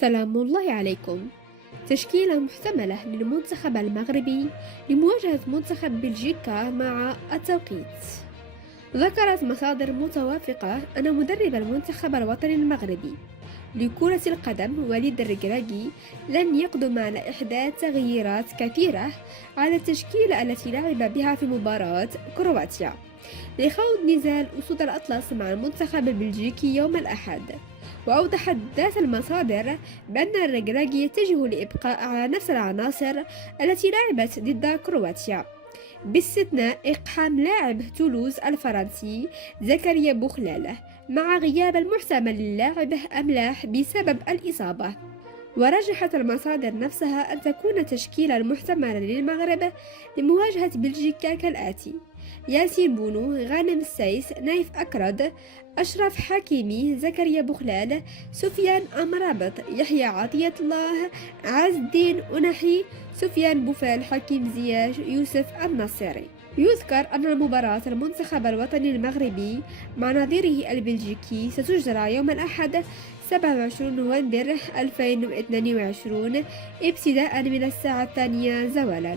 سلام الله عليكم. تشكيلة محتملة للمنتخب المغربي لمواجهة منتخب بلجيكا مع التوقيت. ذكرت مصادر متوافقة أن مدرب المنتخب الوطني المغربي لكرة القدم وليد الركراكي لن يقدم على إحداث تغييرات كثيرة على التشكيلة التي لعب بها في مباراة كرواتيا لخوض نزال أسود الأطلس مع المنتخب البلجيكي يوم الأحد. وأوضحت ذات المصادر بأن الركراكي يتجه لإبقاء على نفس العناصر التي لعبت ضد كرواتيا، باستثناء إقحام لاعب تولوز الفرنسي زكريا بوخلالة مع غياب المحتمل للاعب أملاح بسبب الإصابة. ورجحت المصادر نفسها أن تكون التشكيلة المحتملة للمغرب لمواجهة بلجيكا كالآتي: ياسين بونو، غانم السيس، نايف أكرد، أشرف حكيمي، زكريا بوخلال، سفيان أمرابط، يحيى عطية الله، عز الدين أنحي، سفيان بوفال، حكيم زياش، يوسف النصيري. يذكر أن مباراة المنتخب الوطني المغربي مع نظيره البلجيكي ستجرى يوم الأحد 27 نوفمبر 2022 ابتداء من الساعة 2 زوالا.